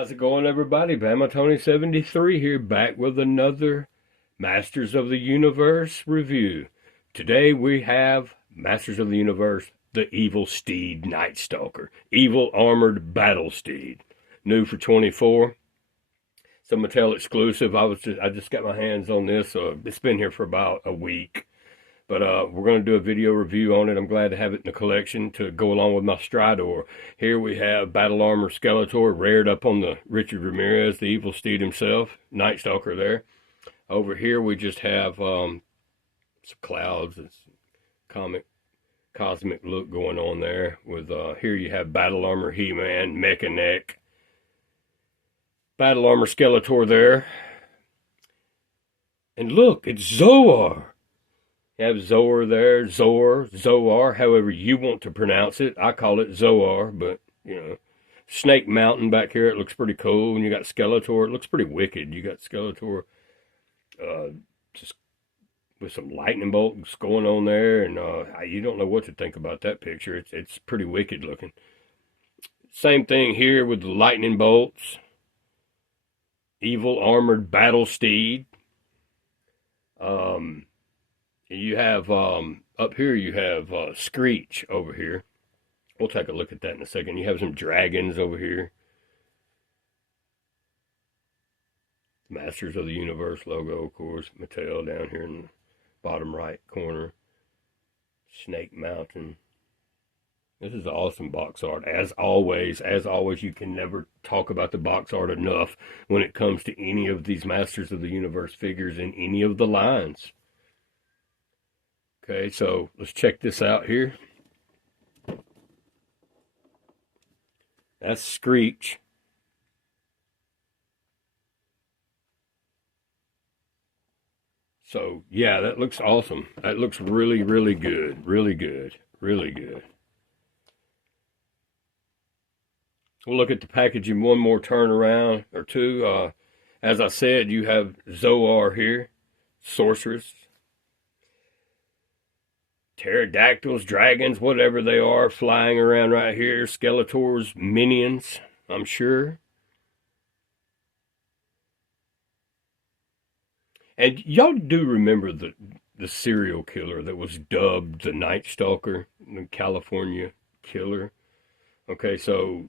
How's it going, everybody? Bama Tony 73 here, back with another Masters of the Universe review. Today we have Masters of the Universe, the Evil Steed Night Stalker, Evil Armored Battle Steed, new for 24. It's a Mattel exclusive. I just got my hands on this. It's been here for about a week. But we're going to do a video review on it. I'm glad to have it in the collection to go along with my Stridor. Here we have Battle Armor Skeletor, rared up on the Richard Ramirez, the Evil Steed himself, Night Stalker there. Over here we just have some clouds and some cosmic look going on there. With here you have Battle Armor He-Man, Mecha Neck, Battle Armor Skeletor there. And look, it's Zoar. You have Zor there, Zoar, however you want to pronounce it. I call it Zoar, but, Snake Mountain back here, it looks pretty cool. And you got Skeletor, it looks pretty wicked. You got Skeletor just with some lightning bolts going on there, and you don't know what to think about that picture. It's pretty wicked looking. Same thing here with the lightning bolts. Evil Armored Battle Steed. You have, up here you have Screech over here. We'll take a look at that in a second. You have some dragons over here. Masters of the Universe logo, of course. Mattel down here in the bottom right corner. Snake Mountain. This is awesome box art. As always, you can never talk about the box art enough when it comes to any of these Masters of the Universe figures in any of the lines. Okay, so let's check this out here. That's Screech. So, yeah, that looks awesome. That looks really, really good. Really good. Really good. We'll look at the packaging one more turn around or two. As I said, you have Zoar here, Sorceress. Pterodactyls, dragons, whatever they are, flying around right here. Skeletor's minions, I'm sure. And y'all do remember the serial killer that was dubbed the Night Stalker, the California killer. Okay, so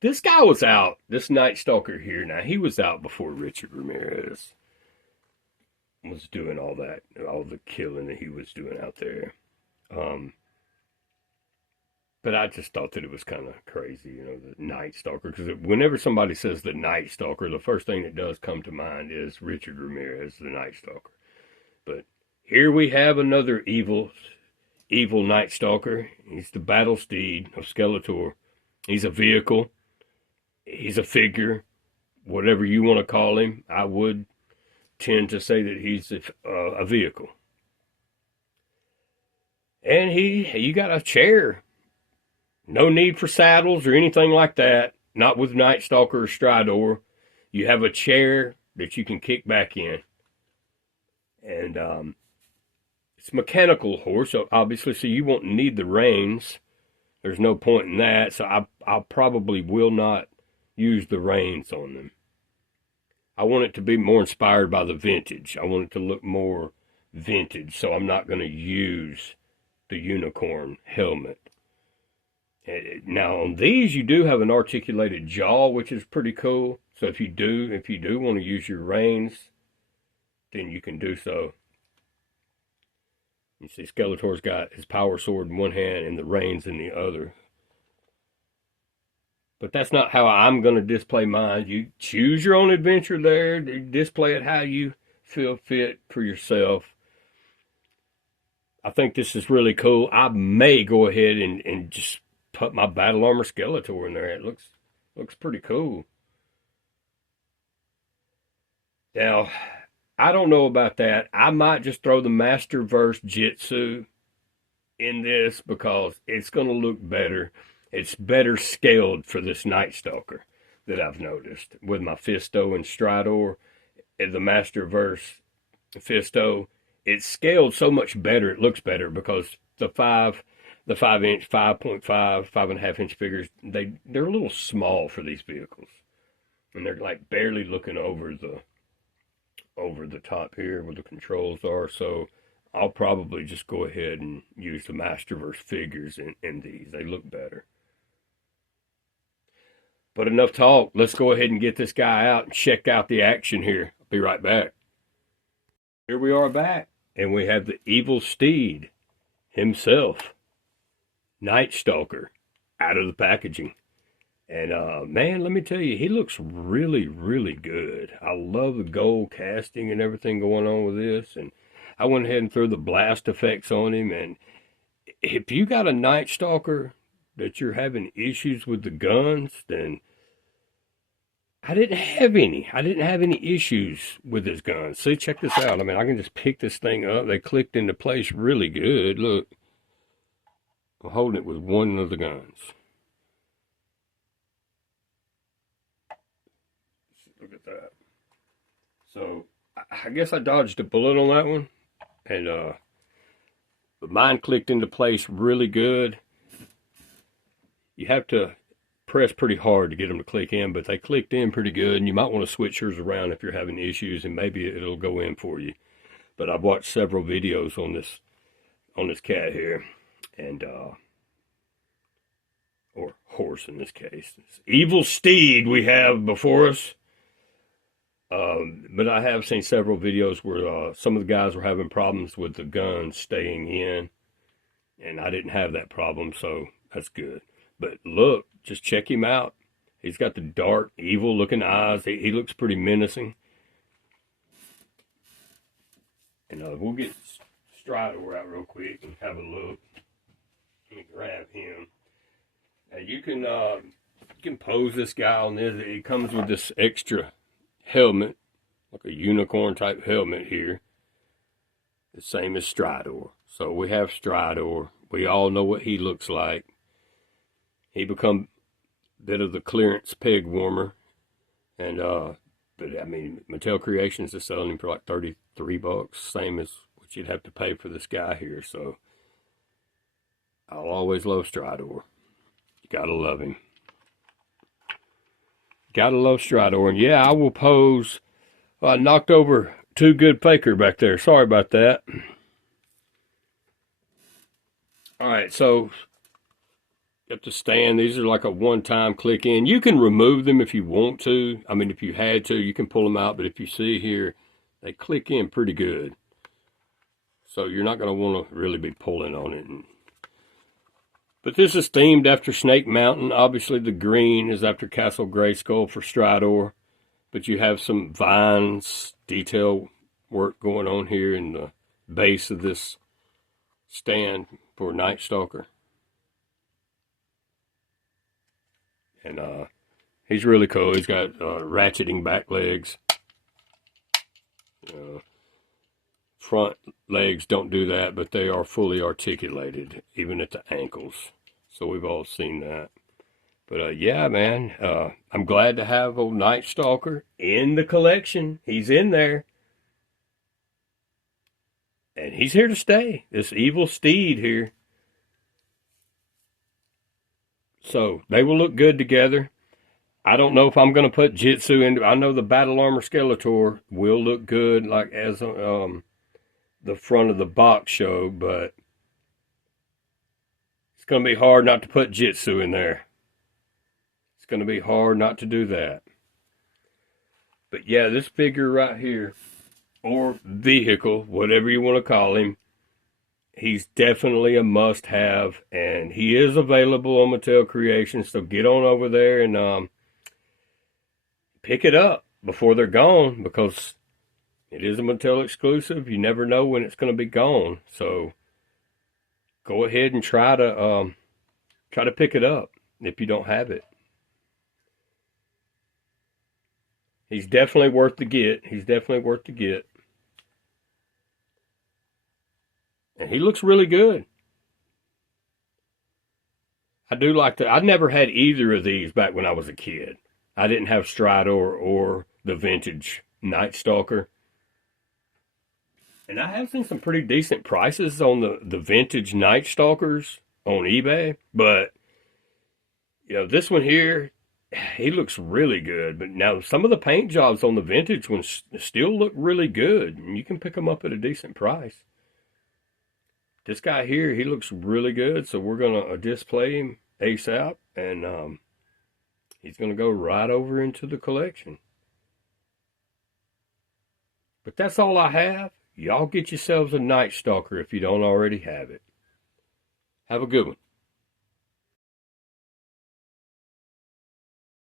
this guy was out, this Night Stalker here. Now, he was out before Richard Ramirez was doing all that, all the killing that he was doing out there. But I just thought that it was kind of crazy, the Night Stalker. Because whenever somebody says the Night Stalker, the first thing that does come to mind is Richard Ramirez, the Night Stalker. But here we have another evil Night Stalker. He's the battle steed of Skeletor. He's a vehicle. He's a figure. Whatever you want to call him, I would tend to say that he's a vehicle. And you got a chair. No need for saddles or anything like that. Not with Night Stalker or Stridor. You have a chair that you can kick back in. And it's mechanical horse, so obviously, so you won't need the reins. There's no point in that, so I probably will not use the reins on them. I want it to be more inspired by the vintage. I want it to look more vintage, so I'm not going to use the unicorn helmet. Now, on these, you do have an articulated jaw, which is pretty cool. So if you do want to use your reins, then you can do so. You see, Skeletor's got his power sword in one hand and the reins in the other. But that's not how I'm going to display mine. You choose your own adventure there. Display it how you feel fit for yourself. I think this is really cool. I may go ahead and just put my Battle Armor Skeletor in there. It looks pretty cool. Now, I don't know about that. I might just throw the Masterverse Jitsu in this because it's going to look better. It's better scaled for this Night Stalker that I've noticed. With my Fisto and Stridor, the Masterverse Fisto, it's scaled so much better. It looks better because the 5 the 5-inch, 5.5, 5.5-inch figures, they're a little small for these vehicles. And they're like barely looking over the top here where the controls are. So I'll probably just go ahead and use the Masterverse figures in these. They look better. But enough talk. Let's go ahead and get this guy out and check out the action here. I'll be right back. Here we are back, and we have the evil steed himself, Night Stalker, out of the packaging. And man, let me tell you, he looks really, really good. I love the gold casting and everything going on with this. And I went ahead and threw the blast effects on him. And if you got a Night Stalker that you're having issues with the guns, then I didn't have any. I didn't have any issues with his guns. See, check this out. I mean, I can just pick this thing up. They clicked into place really good. Look, I'm holding it with one of the guns. Look at that. So, I guess I dodged a bullet on that one. And, but mine clicked into place really good. You have to press pretty hard to get them to click in, but they clicked in pretty good, and you might want to switch yours around if you're having issues, and maybe it'll go in for you. But I've watched several videos on this cat here, and or horse in this case. This evil steed we have before us. But I have seen several videos where some of the guys were having problems with the guns staying in, and I didn't have that problem, so that's good. But look, just check him out. He's got the dark, evil-looking eyes. He looks pretty menacing. And we'll get Stridor out real quick and have a look. Let me grab him. Now you can pose this guy on this. It comes with this extra helmet, like a unicorn type helmet here. The same as Stridor. So we have Stridor. We all know what he looks like. He become a bit of the clearance peg warmer. And, but I mean, Mattel Creations is selling him for like $33, same as what you'd have to pay for this guy here. So, I'll always love Stridor. You gotta love him. Gotta love Stridor. And yeah, I will pose. I knocked over Too Good Faker back there. Sorry about that. Alright, so you have to stand. These are like a one-time click in. You can remove them if you want to. I mean, if you had to, you can pull them out. But if you see here, they click in pretty good. So you're not going to want to really be pulling on it. But this is themed after Snake Mountain. Obviously, the green is after Castle Grayskull for Stridor. But you have some vines, detail work going on here in the base of this stand for Night Stalker. And he's really cool. He's got ratcheting back legs. Front legs don't do that, but they are fully articulated, even at the ankles. So we've all seen that. But yeah, man, I'm glad to have old Night Stalker in the collection. He's in there. And he's here to stay. This evil steed here. So they will look good together. I don't know if I'm going to put Jitsu into. I know the Battle Armor Skeletor will look good, like as the front of the box show, but it's going to be hard not to put Jitsu in there. It's going to be hard not to do that. But yeah, this figure right here, or vehicle, whatever you want to call him, he's definitely a must-have, and he is available on Mattel Creations, so get on over there and pick it up before they're gone, because it is a Mattel exclusive. You never know when it's going to be gone, so go ahead and try to pick it up if you don't have it. He's definitely worth the get. He's definitely worth the get. And he looks really good. I do like that. I never had either of these back when I was a kid. I didn't have Stridor or the vintage Night Stalker. And I have seen some pretty decent prices on the vintage Night Stalkers. on eBay. But, you know, this one here, he looks really good. But now some of the paint jobs on the vintage ones still look really good. And you can pick them up at a decent price. This guy here, he looks really good. So we're going to display him ASAP. And he's going to go right over into the collection. But that's all I have. Y'all get yourselves a Night Stalker if you don't already have it. Have a good one.